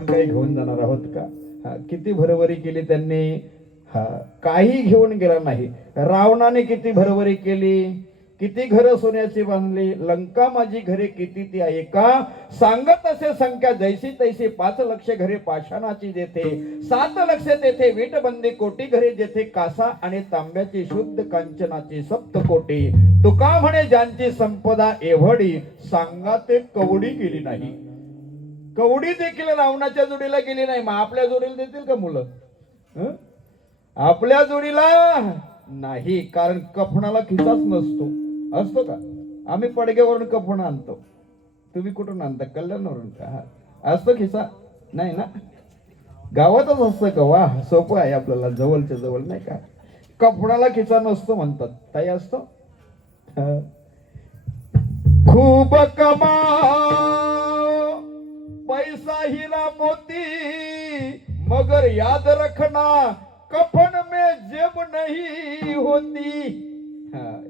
काही घेऊन जाणार आहोत का? किती भरभरी केली त्यांनी, काही घेऊन गेला नाही. रावणाने किती भरभरी केली, किती घरं सोन्याची बांधली. लंका माझी घरे किती ती आहे का, सांगत असे संख्या जैसी तैसी. 5 लक्ष घरे पाषाणाची जेथे, 7 लक्ष तेथे वीटबंदी. कोटी घरे जेथे कासा आणि तांब्याची, शुद्ध कांचनाची 7 कोटी. तुका म्हणे ज्यांची संपदा एवढी, सांगा ते कवडी गेली नाही. कवडी देखील रावणाच्या जोडीला गेली नाही. मग आपल्या जोडीला देतील का मुलं? आपल्या जोडीला नाही, कारण कफनाला खिसाच नसतो. असतो का? आम्ही पडग्यावरून कफन आणतो, तुम्ही कुठून आणता? कल्याणवरून का? असतो खिसा? नाही ना, गावातच असतं का? वा, सोपं आहे आपल्याला, जवळच्या जवळ नाही का? कफनाला खिसा नसतो म्हणतात, ताई असतो. खूप कमा पैसा हिरा मोती, मगर याद रखना कफन में जेब नहीं होती.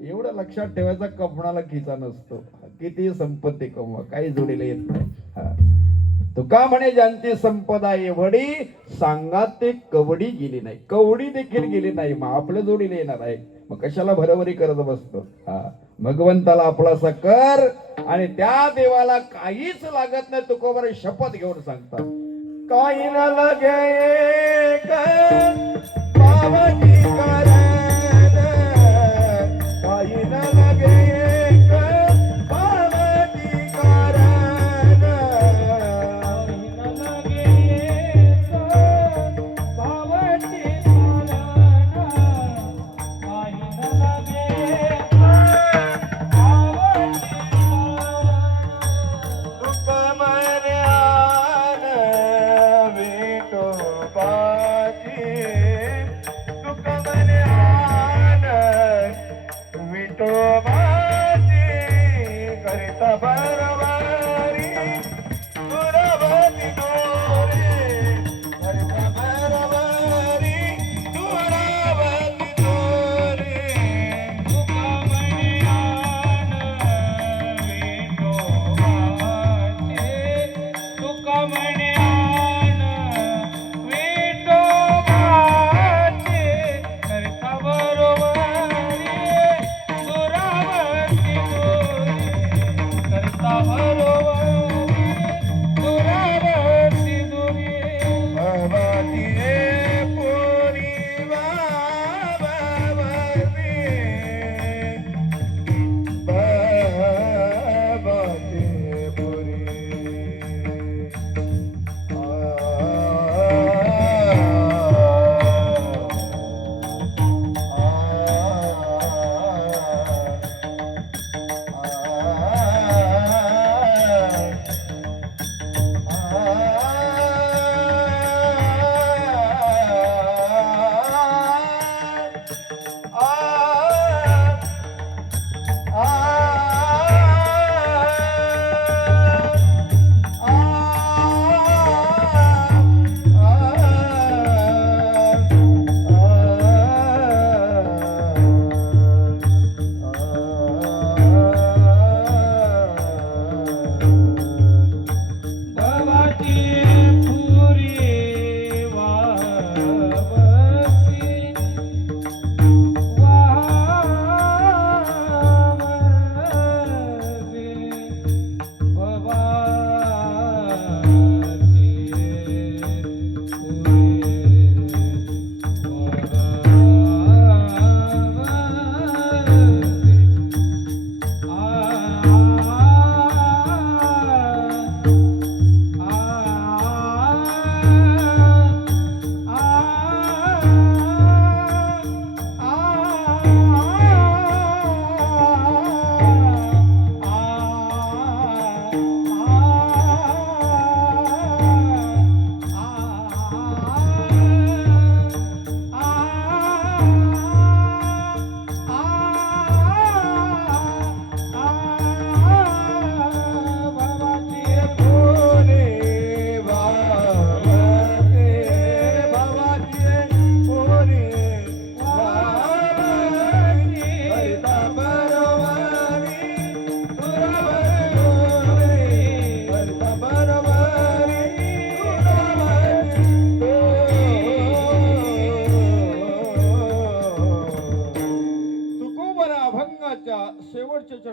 एवढं लक्षात ठेवायचा, कफनाला खिसा नसतो. किती संपत्ती कमवा, काही जोडीला येत नाही. तुका म्हणे ज्यांची संपदा एवढी, सांगा ते कवडी गेली नाही. कवडी देखील गेली नाही. मग आपल्या जोडीला येणार आहे, मग कशाला भरभरी करत बसतो? भगवंताला आपलासा कर, आणि त्या देवाला काहीच लागत नाही. तुकोबर शपथ घेऊन सांगतात, काही न लगे पावती करण, काही न लगे पावती करण, काही न लगे पावती करण, काही न लगे पावती करण.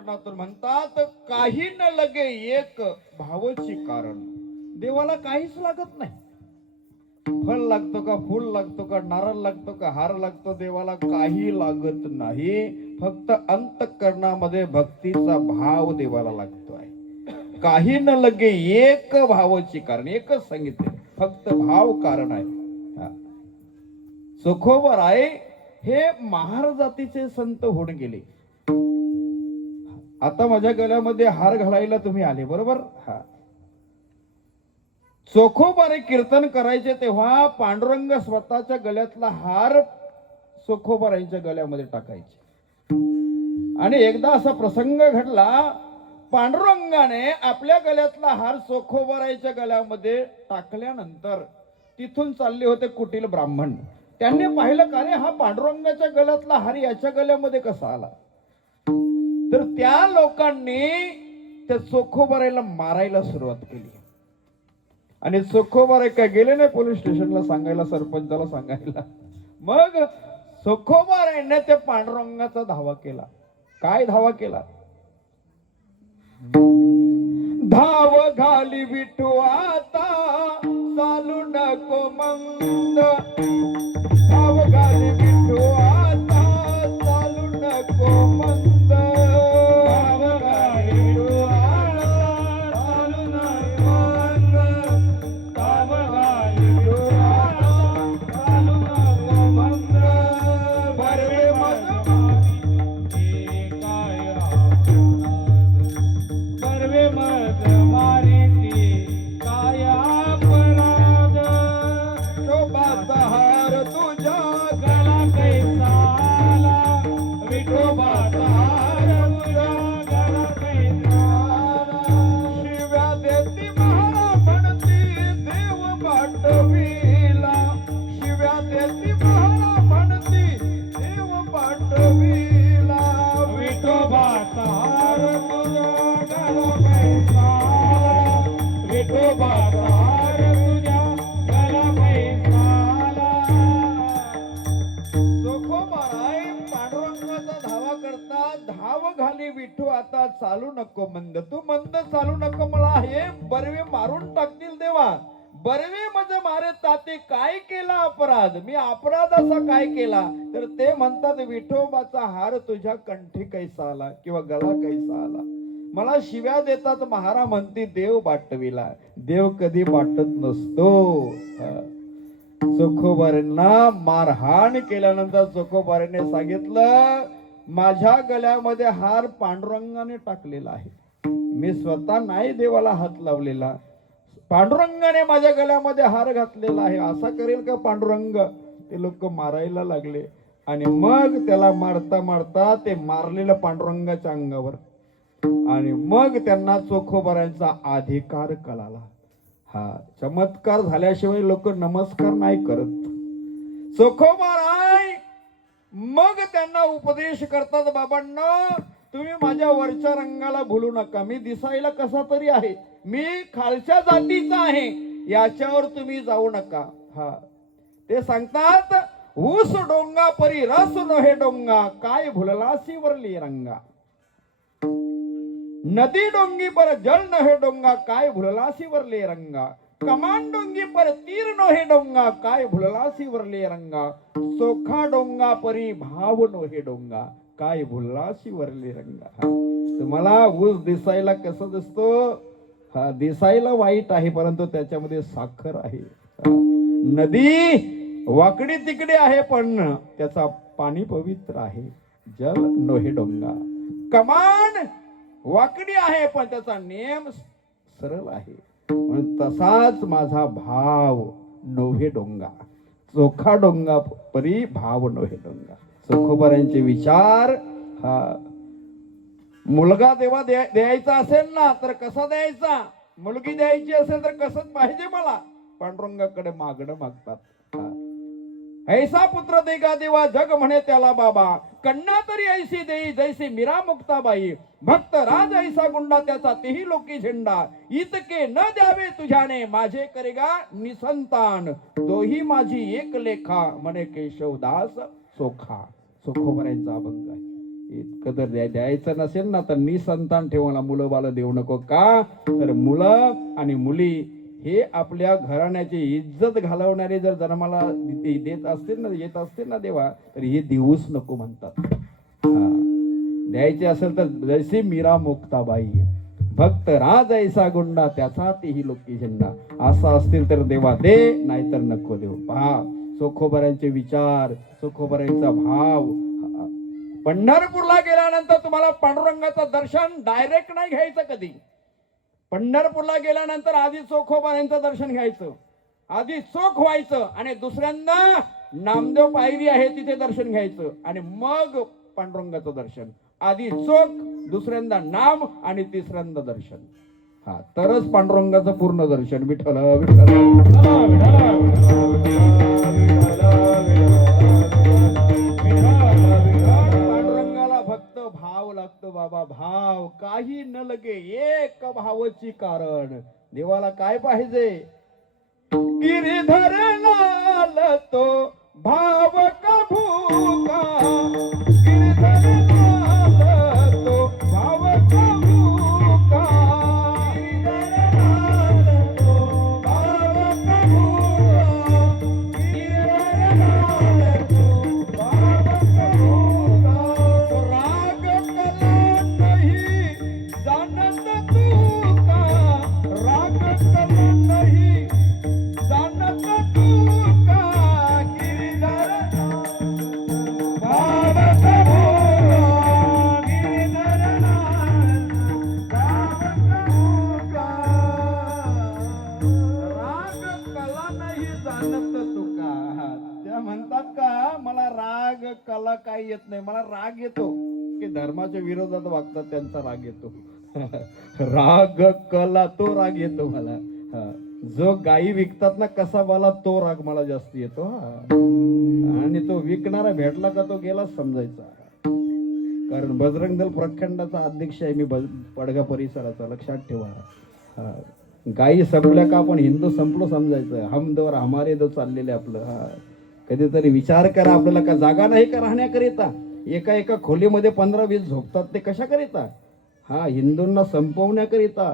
प्रकरणातून म्हणतात, काही न लगे एक भावची कारण. देवाला काहीच लागत नाही. फळ लागतो का, फूल लागतो का, नारळ लागतो का, हार लागतो, देवाला काही लागत नाही. फक्त अंतःकरणामध्ये भक्तीचा भाव देवाला लागतो आहे. काही न लगे एक भावची कारण, एकच सांगितले, फक्त भाव कारण आहे. सुखोबराय हे महार जातीचे संत होऊन गेले. आता माझ्या गळ्यामध्ये हार घालायला तुम्ही आले, बरोबर? हा. चोखोबारे कीर्तन करायचे तेव्हा पांडुरंग स्वतःच्या गळ्यातला हार चोखोबारांच्या गळ्यामध्ये टाकायचे. आणि एकदा असा प्रसंग घडला, पांडुरंगाने आपल्या गळ्यातला हार चोखोबारांच्या गळ्यामध्ये टाकल्यानंतर तिथून चालले होते कुटील ब्राह्मण. त्यांनी पाहिलं का रे, हा पांडुरंगाच्या गळ्यातला हार याच्या गळ्यामध्ये कसा आला? तर त्या लोकांनी त्या चोखोबारायला मारायला सुरुवात केली. आणि चोखोबाराय काय गेले नाही पोलीस स्टेशनला सांगायला, सरपंचाला सांगायला. मग चोखोबारायने त्या पांडुरंगाचा धावा केला. काय धावा केला? धाव घाली विठू आता चालू नको मंद, धाव घाली विठू आता चालू नको मंद, धाव घाली विठू आता चालू नको मंद, धाव घाली विठू आता चालू नको मंद. बरवे मत मारी काय अपराध, विठोबाचा हार तुझ्या गळा कैसा आला, विठोबाचा हार तुझ्या गळा कैसा आला. शिव्या देती महारा म्हणती देव पाठविला, शिव्या देती महारा म्हणती देव पाठविला, विठोबाचा हार तुझ्या गळा कैसा आला, विठोबाचा हार तुझ्या गळा कैसा आला. चोखोबाराय पांडुरंगाचा धावा करता, धाव घाली विठू आता चालू नको मंद. तू मंद चालू नको, मला हे बरवे मारून टाकतील देवा. बरवे म्हणजे मारे ताते, काय केला अपराध? मी अपराध असा काय केला? तर ते म्हणतात विठोबाचा हार तुझ्या कंठी कैसा आला किंवा गळा कैसा आला. मला शिव्या देतात, महारा म्हणती देव बाटविला. देव कधी बाटत नसतो. चोखोबारांना मारहाण केल्यानंतर चोखोबारांनी सांगितलं, माझ्या गळ्यामध्ये हार पांडुरंगाने टाकलेला आहे, मी स्वतः नाही देवाला हात लावलेला, पांडुरंगाने माझ्या गळ्यामध्ये हार घातलेला आहे. असा करेल का पांडुरंग? ते लोक मारायला लागले. आणि मग त्याला मारता मारता ते मारलेलं पांडुरंगाच्या अंगावर, आणि मग त्यांना चोखोबारांचा अधिकार कळाला. हा चमत्कार झाल्याशिवाय लोक नमस्कार नाही करत. चोखोबाराय मग त्यांना उपदेश करतात, बाबांनो तुम्ही माझ्या वरच्या रंगाला भूलू नका, मी दिसायला कसा तरी आहे, मी खालच्या जातीचा आहे, याच्यावर तुम्ही जाऊ नका. हा ते सांगतात, ऊस डोंगा परी रस नोहे डोंगा, काय भुललासी वरली रंगा, नदी डोंगी पर जल नहे डोंगा, काय भुललासी वरले रंगा, कमान डोंगी पर तीर नोहे डोंगा, काय भुललासी वरले रंगा, सोखा डोंगा परी भाव नोहे डोंगा, काय भुललासी वरले रंगा. तुम्हाला ऊस दिसायला कसं दिसतो? हा दिसायला वाईट आहे, परंतु त्याच्यामध्ये साखर आहे. नदी वाकडी तिकडे आहे पण त्याचा पाणी पवित्र आहे. जल नोहे डोंगा, कमान वाकडी आहे पण त्याचा नेम सरळ आहे. तसाच माझा भाव नोहे डोंगा, चोखा डोंगा परी भाव नोहे डोंगा. चोखोबारांचे विचार. हा मुलगा देवा द्यायचा असेल ना तर कसा द्यायचा, मुलगी द्यायची असेल तर कसं पाहिजे मला, पांडुरंगाकडे मागणं मागतात. ऐसा पुत्र देगा देवा जग म्हणे त्याला बाबा, कन्या तरी ऐसी देई जैसी मीरा मुक्ताबाई, भक्त राज ऐसा गुंडा त्याचा तेही लोकी झेंडा, इतके न द्यावे तुझ्याने माझे करेगा निसंतान, तोही माझी एक लेखा म्हणे केशवदास चोखा. चोखोबारांचा अभंग आहे. इतकं जर द्यायचं नसेल ना तर निसंतान ठेवायला मुलं बाळ देऊ नको. का तर मुलं आणि मुली हे आपल्या घराण्याची इज्जत घालवणारे जर जन्माला देत असतील ना, येत असतील ना देवा, तर हे देऊच नको म्हणतात. द्यायचे असेल तर जैसे मीरा मुक्ताबाई, भक्त राज ऐसा गुंडा त्याचा तेही लोकी झेंडा, असं असतील तर देवा दे, नाहीतर नको देऊ. पहा चोखोबऱ्यांचे विचार, चोखोबऱ्यांचा भाव. पंढरपूरला गेल्यानंतर तुम्हाला पांडुरंगाचं दर्शन डायरेक्ट नाही घ्यायचं कधी. पंढरपूरला गेल्यानंतर आधी चोखोबऱ्यांचं दर्शन घ्यायचं, आधी चोख व्हायचं आणि दुसऱ्यांदा नामदेव पायरी आहे तिथे दर्शन घ्यायचं आणि मग पांडुरंगाचं दर्शन. आधी चोख, दुसऱ्यांदा नाम आणि तिसऱ्यांदा दर्शन. हा, तरच पांडुरंगाचं पूर्ण दर्शन. विठ्ठल पांडुरंगाला फक्त भाव लागतो बाबा, भाव. काही न लगे एक भावाची कारण. देवाला काय पाहिजे? गिरीधर लाल तो भाव का भूका, गिरीधर लाल तो भाव का भूका, गिरीधर लाल तो भाव का भूका, गिरीधर लाल तो भाव का भूका. राग कला नहीं जानत तू का, राग कला नहीं जानत तू का, गिरीधर भाव का भूका, गिरीधर भाव का भूका. राग कला नाही जानत तुका. त्या म्हणतात का मला राग कला काही येत नाही, मला राग येतो की धर्माच्या विरोधात वागतात त्यांचा राग येतो. राग कला तो राग येतो मला. जो गायी विकतात ना कसा मला तो राग मला जास्त येतो. आणि तो विकणारा भेटला का तो गेलाच समजायचा. कारण बजरंग दल प्रखंडाचा अध्यक्ष आहे मी पडगा परिसराचा, लक्षात ठेवा. गायी संपल्या का आपण हिंदू संपलो समजायचं. हम दो हमारे दो चाललेले आपलं. कधीतरी विचार करा, आपल्याला का जागा नाही का राहण्याकरिता? एका एका खोलीमध्ये 15-20 झोपतात ते कशाकरिता? हिंदूंना संपवण्याकरिता.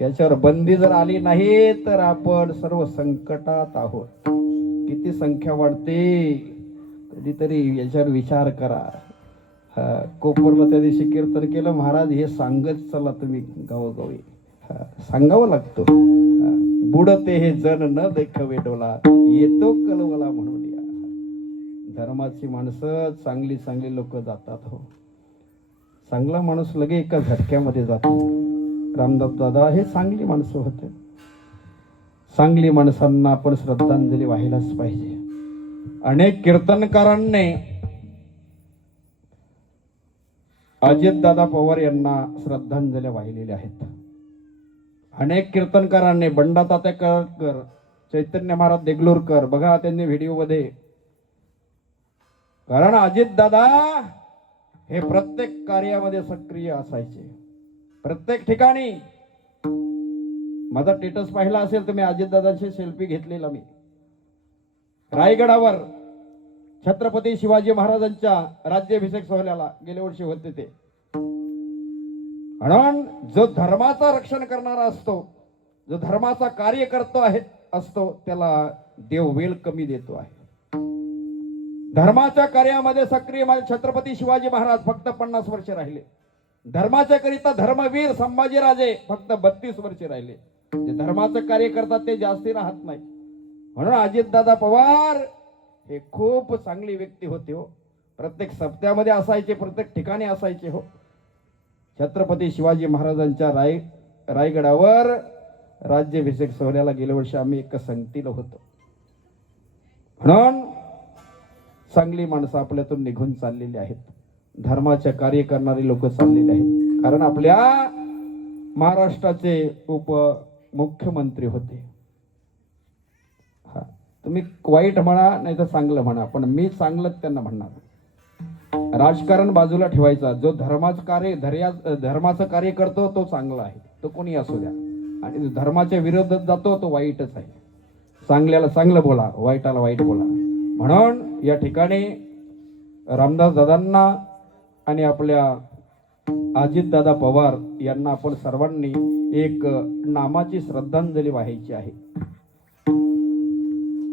याच्यावर बंदी जर आली नाही तर आपण सर्व संकटात आहोत. किती संख्या वाढते, कधीतरी याच्यावर विचार करा. कोपरला त्या दिवशी कीर्तन केलं, महाराज हे सांगत चला तुम्ही गावोगावी. सांगावं लागतो. बुडते हे जन न देखवे डोला, येतो कलवला म्हणून या. धर्माची माणसं चांगली चांगली लोक जातात. हो, चांगला माणूस लगे एका झटक्यामध्ये जातो. रामदास दादा हे चांगली माणसं होते. चांगली माणसांना आपण श्रद्धांजली व्हायलाच पाहिजे. अनेक कीर्तनकारांनी अजितदादा पवार यांना श्रद्धांजली वाहिलेल्या आहेत. अनेक कीर्तनकारांनी बंडा तात्याकर, चैतन्य महाराज देगलूरकर, बघा त्यांनी व्हिडिओ मध्ये. कारण अजितदादा हे प्रत्येक कार्यामध्ये सक्रिय असायचे, प्रत्येक ठिकाणी. माझा स्टेटस पाहिला असेल तुम्ही, अजितदादांची सेल्फी घेतलेला मी रायगडावर छत्रपती शिवाजी महाराजांच्या राज्याभिषेक सोहळ्याला गेल्या वर्षी होते ते. म्हणून जो धर्माचा रक्षण करणारा असतो, जो धर्माचा कार्य करतो आहे असतो, त्याला देव वेल कमी देतो आहे. धर्माच्या कार्यामध्ये सक्रिय छत्रपती शिवाजी महाराज फक्त 50 वर्ष राहिले. धर्माच्या करिता धर्मवीर संभाजीराजे फक्त 32 वर्ष राहिले. जे धर्माचं कार्य करतात ते जास्ती राहत नाही. म्हणून अजितदादा पवार हे खूप चांगली व्यक्ती होते. हो, प्रत्येक सप्त्यामध्ये असायचे, प्रत्येक ठिकाणी असायचे. हो, छत्रपती शिवाजी महाराजांच्या रायगडावर राज्याभिषेक सोहळ्याला गेल्या वर्षी आम्ही एका संगतीला होतो. म्हणून चांगली माणसं आपल्यातून निघून चाललेली आहेत. धर्माचे कार्य करणारी लोक चाललेली आहेत. कारण आपल्या महाराष्ट्राचे उपमुख्यमंत्री होते. तुम्ही वाईट म्हणा नाही तर चांगलं म्हणा, पण मी चांगलंच त्यांना म्हणणार. राजकारण बाजूला ठेवायचा. जो धर्माचं कार्य करतो तो चांगला आहे, तो कोणी असू द्या. आणि धर्माच्या विरोधात जातो तो वाईटच आहे. चांगल्याला चांगलं बोला, वाईटाला वाईट बोला. म्हणून या ठिकाणी रामदास दादांना आणि आपल्या अजितदादा पवार यांना आपण सर्वांनी एक नामाची श्रद्धांजली वाहायची आहे.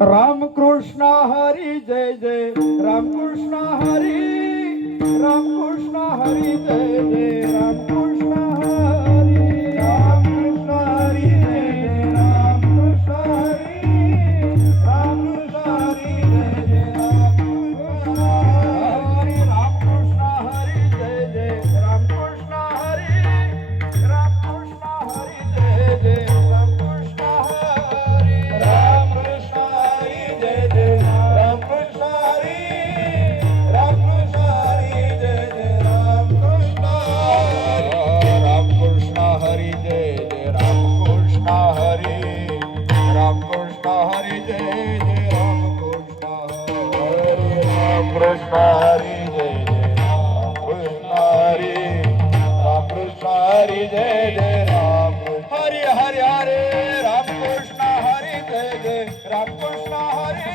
रामकृष्ण हरी जय जय रामकृष्ण हरी, रामकृष्ण हरी जय जय रामकृष्ण हरी, रामकृष्ण हरी जय जय रामकृष्ण हरी, रामकृष्ण हरी जय जय रामकृष्ण हरी, रामकृष्ण हरी जय जय रामकृष्ण हरी, रामकृष्ण हरी जय जय रामकृष्ण हरी, रामकृष्ण हरी जय जय रामकृष्ण हरी, रामकृष्ण हरी जय जय रामकृष्ण हरी, रामकृष्ण हरी जय जय रामकृष्ण हरी, रामकृष्ण हरी जय जय रामकृष्ण हरी, रामकृष्ण हरी जय जय रामकृष्ण हरी, रामकृष्ण हरी जय जय राम हरी हरी हरे, रामकृष्ण हरी जय जय रामकृष्ण हरी,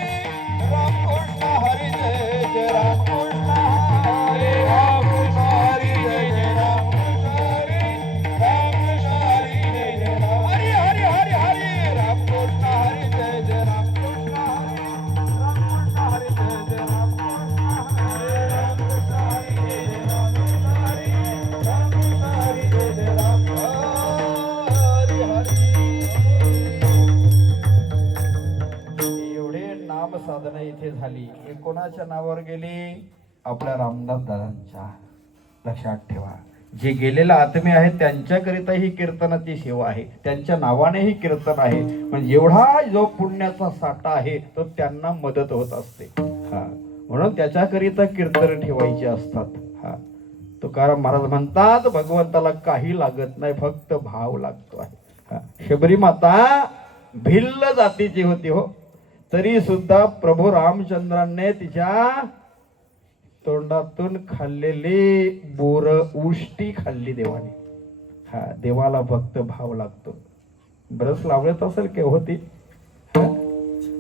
रामकृष्ण हरी जय जय रामकृष्ण हरी, रामकृष्ण हरी जय जय रामकृष्ण हरी, रामकृष्ण हरी जय जय राम हरी हरी हरी हरी, रामकृष्ण हरी जय जय रामकृष्ण हरी, रामकृष्ण हरी जय जय रामकृष्ण हरी, रामकृष्ण हरी जय जय रामकृष्ण हरी, रामकृष्ण हरी जय जय राम हरी हरी. एवढे नाम साधना इथे झाली. हे कोणाच्या नावावर गेली? आपल्या रामदास दादांच्या. लक्षात ठेवा, जे गेलेले आत्मे आहेत त्यांच्याकरिता ही कीर्तनाची सेवा आहे, त्यांच्या नावाने ही कीर्तन आहे. म्हणजे एवढा जो पुण्याचा साठा आहे तो त्यांना मदत होत असते. म्हणून त्याच्याकरिता कीर्तन ठेवायचे असतात. तुकाराम महाराज म्हणतात भगवंताला काही लागत नाही, फक्त भाव लागतो आहे. शबरी माता भिल्ल जातीची होती हो, तरी सुद्धा प्रभू रामचंद्रांनी तिच्या तोंडातून खाल्लेली बोर उष्टी खाल्ली देवाने. देवाला फक्त भाव लागतो. बरंच लावत असेल के होती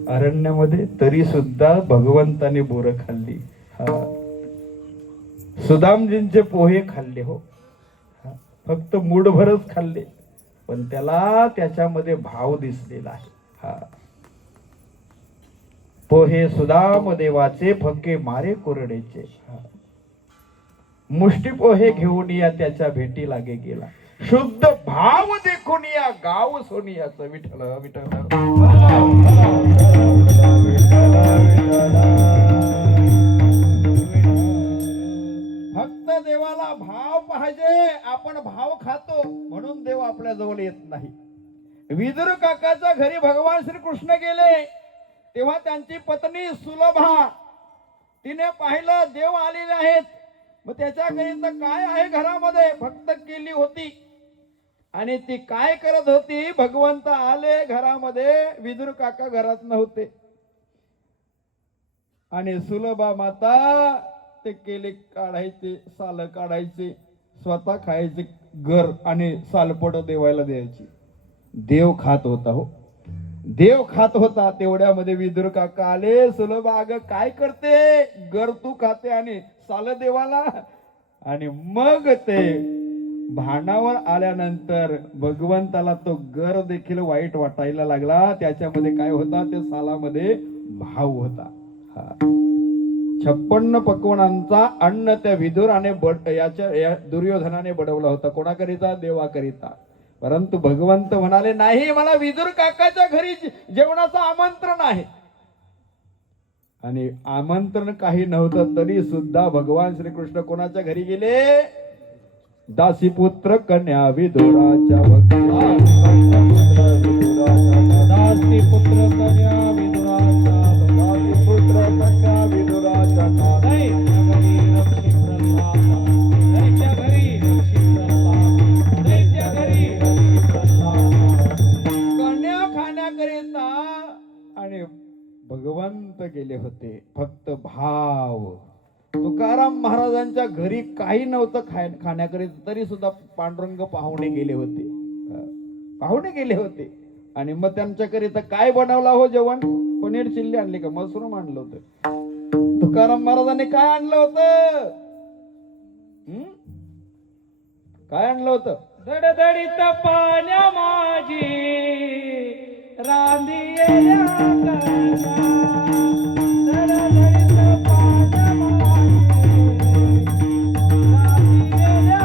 अरण्यामध्ये, तरी सुद्धा भगवंताने बोर खाल्ली. सुदामजींचे पोहे खाल्ले हो, फक्त मूठभरच खाल्ले, पण त्याला त्याच्यामध्ये भाव दिसलेला आहे. पोहे सुदाम देवाचे, फक्के मारे कोरडेचे. मुष्टी पोहे घेऊन या त्याच्या भेटी लागे गेला, शुद्ध भाव देखून या गाव सोनियाचं. विठ्ठल विठ्ठल फक्त देवाला भाव पाहिजे. आपण भाव खातो म्हणून देव आपल्या जवळ येत नाही. विदुर काकाच्या घरी भगवान श्रीकृष्ण गेले तेव्हा त्यांची पत्नी सुलभा तिने पाहिलं देव आलेले आहेत. मग त्याच्याकरिता काय आहे घरामध्ये? भक्त केली होती. आणि ती काय करत होती? भगवंत आले घरामध्ये, विदुर काका घरात नव्हते. आणि सुलभा माता ते केले काढायचे, साल काढायचे, स्वतः खायचे घर आणि सालपट देवायला द्यायची. देव खात होता हो, देव खात होता. तेवढ्यामध्ये विदुर काका आले. सुलभा अगं काय करते? घर तू खाते आणि साल देवाला. आणि मग ते भानावर आल्यानंतर भगवंताला तो घर देखील वाईट वाटायला लागला. त्याच्यामध्ये काय होता? त्या सालामध्ये भाव होता. 56 पक्वानांचा अन्न त्या विदुराने या दुर्योधनाने बडवला होता. कोणाकरिता? देवाकरिता. परंतु भगवंत म्हणाले नाही, मला विदुर काकाच्या घरी जेवणाचं आमंत्रण आहे. आणि आमंत्रण काही नव्हतं तरी सुद्धा भगवान श्रीकृष्ण कोणाच्या घरी गेले? दासीपुत्र कन्या विदुराच्या. दासीपुत्र कन्या विदुराच्या, दासीपुत्र कन्या विदुराच्या. कन्या खाण्याकरिता आणि भगवंत गेले होते. फक्त भाव. तुकाराम महाराजांच्या घरी काही नव्हतं खाण्याकरिता, तरी सुद्धा पांडुरंग पाहुणे गेले होते. पाहुणे गेले होते. आणि मग त्यांच्याकरिता काय बनवला हो जेवण? पनीर चिल्ली आणली का? मशरूम आणलं होतं. तुकाराम महाराजांनी काय आणलं होतं? काय आणलं होतं? दडदडीत पाण्या माझी रांधियेल्या कन्या, दडदडीत पाण्या माझी रांधियेल्या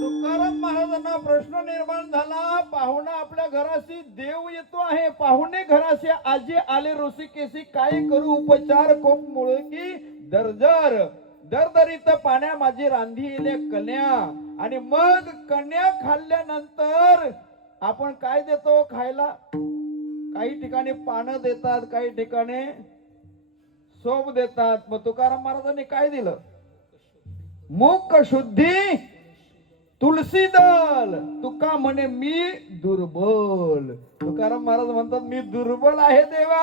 तुकाराम महाराजांना प्रश्न निर्माण झाला, पाहुणा आपल्या घराशी देव येतो आहे, पाहुणे घराशी आजी आले ऋषिकेशी, काय करू उपचार कोप मुळे की दर्जर दरदरीत पाण्या माझी रांधी येले कन्या. आणि मग कन्या खाल्ल्यानंतर आपण काय देतो खायला? काही ठिकाणी पानं देतात, काही ठिकाणी सोप देतात. मग तुकाराम महाराजांनी काय दिलं? मुख शुद्धी तुलसी दल. तुका म्हणे मी दुर्बल. तुकाराम महाराज म्हणतात मी दुर्बल आहे देवा.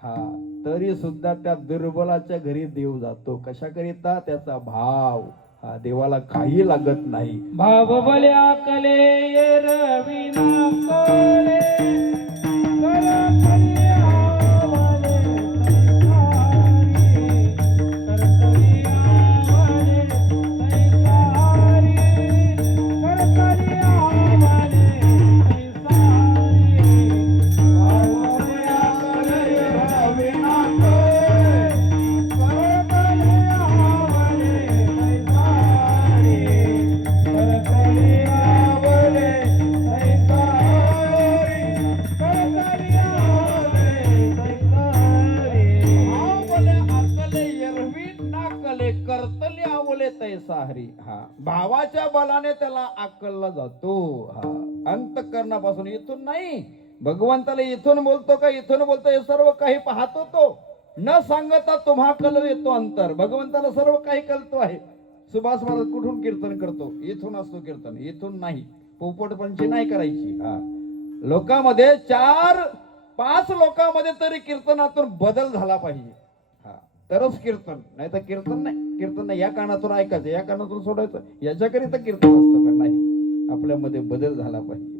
हा, तरी सुद्धा त्या दुर्बलाच्या घरी देव जातो. कशाकरिता? त्याचा भाव. हा, देवाला काही लागत नाही. भाव बल्या कले रविना कोले कर करी आवले तैसारी, कर करी आवले तैसारी, भाव बल्या कले रविना कोले कर करी आवले तैसारी, कर करी आवले तैसारी, कर करी आवले तैसारी. भाव बले आकले एरवी नाकले करतले आवले तैसाहरी. हा, भावाच्या बलाने त्याला आकलला जातो. हा, अंतःकरणापासून, इथून नाही. भगवंताला इथून बोलतो का इथून बोलतो हे सर्व काही पाहतो तो. न सांगता तुम्हा कल येतो अंतर. भगवंताला सर्व काही कळतो आहे. सुभाष महाराज कुठून कीर्तन करतो? इथून असतो कीर्तन, इथून नाही. पोपटपंची नाही करायची. हा, लोकांमध्ये 4-5 लोकांमध्ये तरी कीर्तनातून बदल झाला पाहिजे. हा, तरच कीर्तन, नाही तर कीर्तन नाही. कीर्तन नाही, या कानातून ऐकायचं, या कानातून सोडायचं, याच्याकरिता कीर्तन असतं का? नाही. आपल्यामध्ये बदल झाला पाहिजे.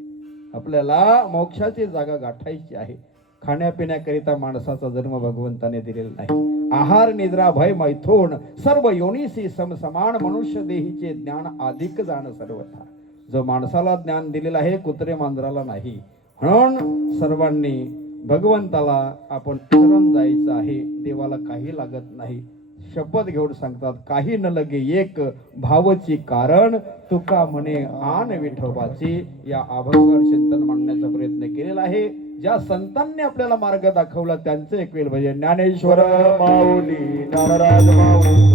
आपल्याला मोक्षाची जागा गाठायची आहे. खाण्यापिण्याकरिता माणसाचा जन्म भगवंताने दिलेला नाही. आहार निद्रा भय मैथून सर्व योनीसी समसमान मनुष्य देहीचे ज्ञान अधिक जाण सर्वथा. जो माणसाला ज्ञान दिलेलं आहे, कुत्रे मांजराला नाही. म्हणून सर्वांनी भगवंताला आपण शरण जायचं आहे. देवाला काही लागत नाही. शपथ घेऊन सांगतात, काही न लगे एक भावची कारण तुका म्हणे आन विठोबाची. या अभंगावर चिंतन मांडण्याचा प्रयत्न केलेला आहे. ज्या संतांनी आपल्याला मार्ग दाखवला त्यांचं एक वेळ भजन. ज्ञानेश्वर माऊली नाराज माऊली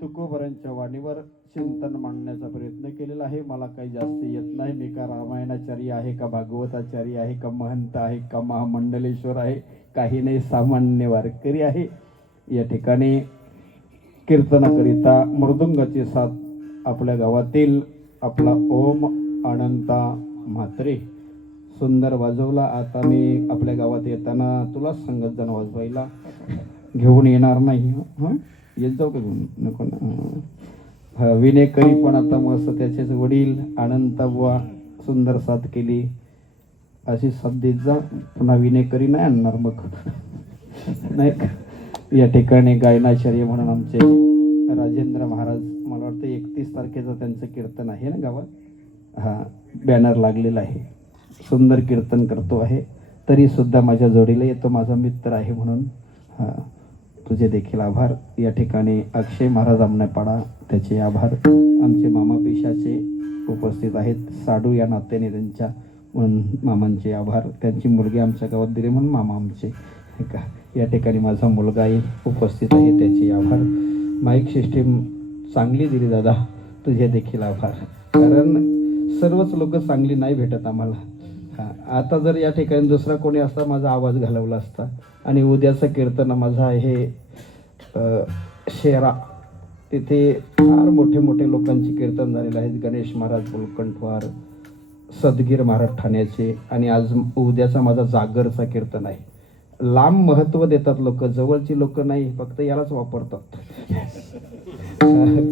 तुकोबरांच्या वाणीवर चिंतन मांडण्याचा प्रयत्न केलेला आहे. मला काही जास्त येत नाही. मी का रामायणाचार्य आहे का भागवताचार्य आहे का महंत आहे का महामंडलेश्वर आहे? काही नाही, सामान्य वारकरी आहे. या ठिकाणी कीर्तनाकरिता मृदुंगाची साथ आपल्या गावातील आपला ओम अनंता म्हात्रे सुंदर वाजवला. आता मी आपल्या गावात येताना तुलाच सांगत जाणं वाजवायला. घेऊन येणार नाही. हां, येत जाऊ का घेऊन? नको ना. विनेकरी पण आता मस्त त्याचेच वडील अनंत बुवा सुंदर साथ केली. अशी साथ देत जा. पुन्हा विनेकरी नाही आणणार मग. नाही का? या ठिकाणी गायनाचार्य म्हणून आमचे राजेंद्र महाराज, मला वाटतं 31 तारखेचं त्यांचं कीर्तन आहे ना गावात. हा, बॅनर लागलेला आहे. सुंदर कीर्तन करतो आहे. तरी सुद्धा माझ्या जोडीला येतो, माझा मित्र आहे म्हणून. हा, तुझे देखील आभार. या ठिकाणी अक्षय महाराज आमनेपाडा, त्याचे आभार. आमचे मामा पेशाचे उपस्थित आहेत. साडू या नात्याने त्यांच्या म्हणून मामांचे आभार. त्यांची मुलगी आमच्या गावात दिली म्हणून मामा आमचे का. या ठिकाणी माझा मुलगाही उपस्थित आहे, त्याचे आभार. माईक सिस्टीम चांगली दिली दादा, तुझे देखील आभार. कारण सर्वच लोक चांगली नाही भेटत आम्हाला. आता जर या ठिकाणी दुसरा कोणी असता माझा आवाज घालवला असता. आणि उद्याचं कीर्तन माझा हे शेरा, तिथे फार मोठे मोठे लोकांची कीर्तन झालेले आहेत. गणेश महाराज बुलकंठवार, सदगीर महाराज ठाण्याचे, आणि आज उद्याचा माझा जागरचा कीर्तन आहे. लांब महत्व देतात लोक, जवळची लोक नाही, फक्त यालाच वापरतात.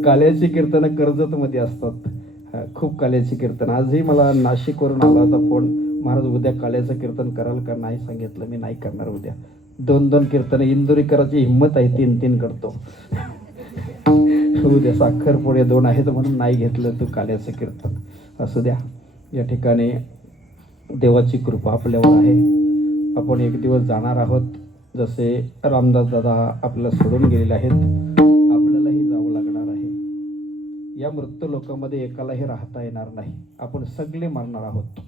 काल्याची कीर्तन कर्जतमध्ये असतात. खूप काल्याची कीर्तन. आजही मला नाशिकवरून आला होता फोन, महाराज उद्या काल्याचं कीर्तन कराल का? नाही सांगितलं, मी नाही करणार उद्या. 2-2 कीर्तन इंदोरीकराची हिंमत आहे, 3-3 करतो. उद्या साखरपुडे 2 आहेत म्हणून नाही घेतलं तू काल्याचं कीर्तन. असू द्या. या ठिकाणी देवाची कृपा आपल्यावर आहे. आपण एक दिवस जाणार आहोत. जसे रामदास दादा आपल्याला सोडून गेलेले आहेत, आपल्यालाही जावं लागणार आहे. या मृत्यू लोकांमध्ये एकालाही राहता येणार नाही. आपण सगळे मरणार आहोत,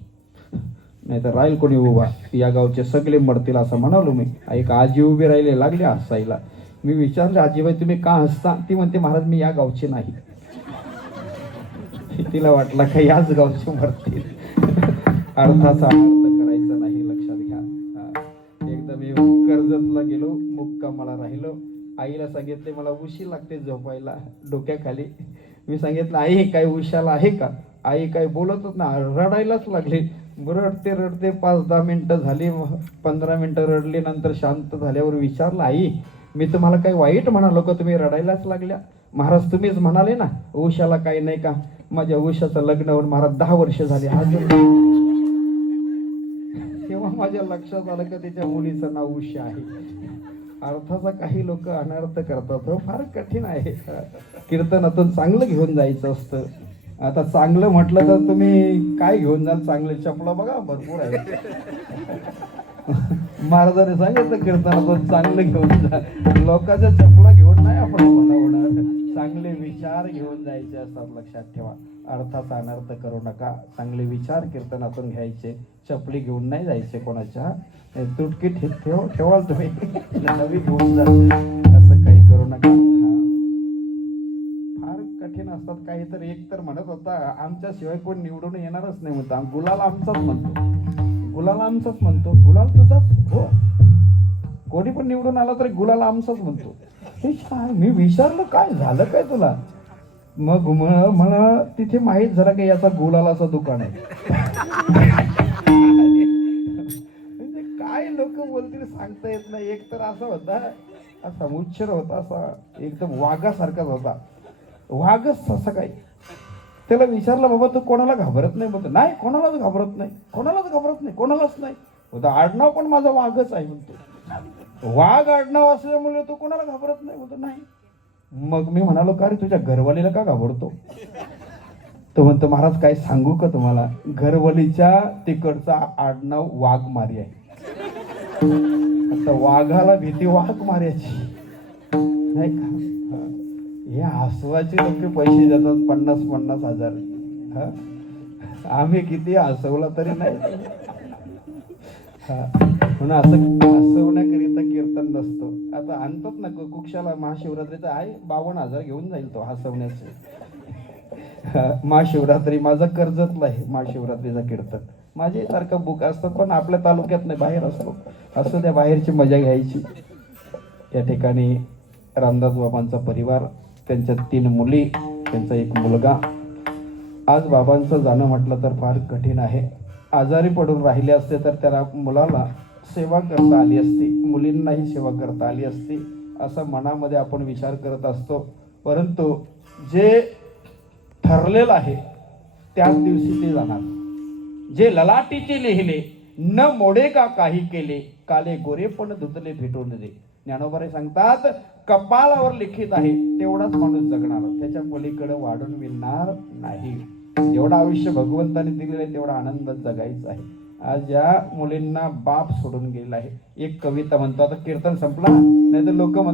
नाही तर राहील कोणी उभा. या गावचे सगळे मरतील असं म्हणालो मी. एक आजी उभी राहिले, लागले हसायला. मी विचारले, आजीबाई तुम्ही का हसता? ती म्हणते, महाराज मी या गावचे नाही. तिला वाटलं का याच गावचे मरतील. अर्थाचा अर्थ करायचा नाही, लक्षात घ्या. एकदा मी कर्जतला गेलो, मुक्कामाला राहिलो. आईला सांगितले मला उशी लागते झोपायला डोक्याखाली. मी सांगितलं, आई काय उशाला आहे का? आई काय बोलतच ना, रडायलाच लागली. रडते रडते 5-10 मिनिटं झाली, 15 मिनिटं रडली. नंतर शांत झाल्यावर विचारलं, आई मी तुम्हाला काही वाईट म्हणालो का? तुम्ही रडायलाच लागल्या. महाराज तुम्हीच म्हणाले ना उशाला काही नाही का? माझ्या उशाचं लग्न होऊन महाराज 10 वर्ष झाली. आज तेव्हा माझ्या लक्षात आलं का त्याच्या मुलीचं नाव उषा आहे. अर्थाचा काही लोक अनर्थ करतात. हो, फार कठीण आहे. कीर्तनातून चांगलं घेऊन जायचं असतं. आता चांगलं म्हटलं तर तुम्ही काय घेऊन जाल? चांगले चपला बघा भरपूर आहे. महाराजांनी सांगितलं कीर्तनातून चांगलं घेऊन जा. लोकांच्या चपला घेऊन नाही आपण होणार. चांगले विचार घेऊन जायचे असतात, लक्षात ठेवा. अर्थाचा अनर्थ करू नका. चांगले विचार कीर्तनातून घ्यायचे, चपली घेऊन नाही जायचे कोणाच्या. तुटकी ठेवाल तुम्ही, नवी घेऊन जा, असं काही करू नका. फार कठीण असतात. काही तर एक तर म्हणत होता, आमच्याशिवाय कोण निवडून येणारच नाही म्हणतो. गुलाल आमचाच म्हणतो, गुलाल आमचाच म्हणतो. गुलाल तुझाच हो, कोणी पण निवडून आला तरी गुलाल आमचाच म्हणतो. मी विचारलं काय झालं काय तुला? मग मला तिथे माहित झालं की याचा गुलालाचं दुकान आहे. काय लोक बोलतील सांगता येत नाही. एक तर असा होता, असा मुच्छर होता, असा एकदम वाघासारखाच होता. वाघच असं काही. त्याला विचारलं, बाबा तू कोणाला घाबरत नाही? म्हणतो नाही, कोणालाच घाबरत नाही, कोणालाच घाबरत नाही, कोणालाच नाही. होता आडनाव पण माझा वाघच आहे म्हणतो. वाघ आडनाव असल्यामुळे तू कोणाला घाबरत नाही? म्हणतो नाही. मग मी म्हणालो, का रे तुझ्या घरवालीला का घाबरतो? तो म्हणतो, महाराज काय सांगू का तुम्हाला, घरवलीच्या तिकडचा आडनाव वाघमारी आहे. आता वाघाला भीती वाघ मार्याची नाही का? हे हसवाचे लोक पैसे देतात 50-50 हजार. आम्ही किती हसवला तरी नाही. म्हणून असं हसवण्याकरिता कीर्तन नसतो. आता आणतात ना कुक्षाला महाशिवरात्रीचं आहे, 52,000 घेऊन जाईल तो हसवण्याचे. महाशिवरात्री माझं कर्जतला आहे. महाशिवरात्रीचा कीर्तन माझे सारखं बुक असतात, पण आपल्या तालुक्यात नाही, बाहेर असतो. असं त्या बाहेरची मजा घ्यायची. या ठिकाणी रामदास बाबांचा परिवार, त्यांच्या 3 मुली, त्यांचा 1 मुलगा. आज बाबांचं जाणं म्हटलं तर फार कठीण आहे. आजारी पडून राहिले असते तर त्याला मुलाला सेवा करता आली असती, मुलींनाही सेवा करता आली असती, असा मनामध्ये आपण विचार करत असतो. परंतु जे ठरलेलं आहे त्याच दिवशी ते जाणार. जे ललाटीचे लिहिले न मोडे का काही केले, काले गोरे पण धुतले भेटून दे. ज्ञानोबारे सांगतात, कपाळावर लिखित आहे तेवढाच माणूस जगणार, त्याच्या पलीकडे वाढून मिळणार नाही. जेवढं आयुष्य भगवंताने दिलेलं आहे तेवढा आनंदात जगायचं आहे. आज या मुलींना बाप सोडून गेला आहे. एक कविता म्हणतो, आता कीर्तन संपला नाही तर लोक म्हणतात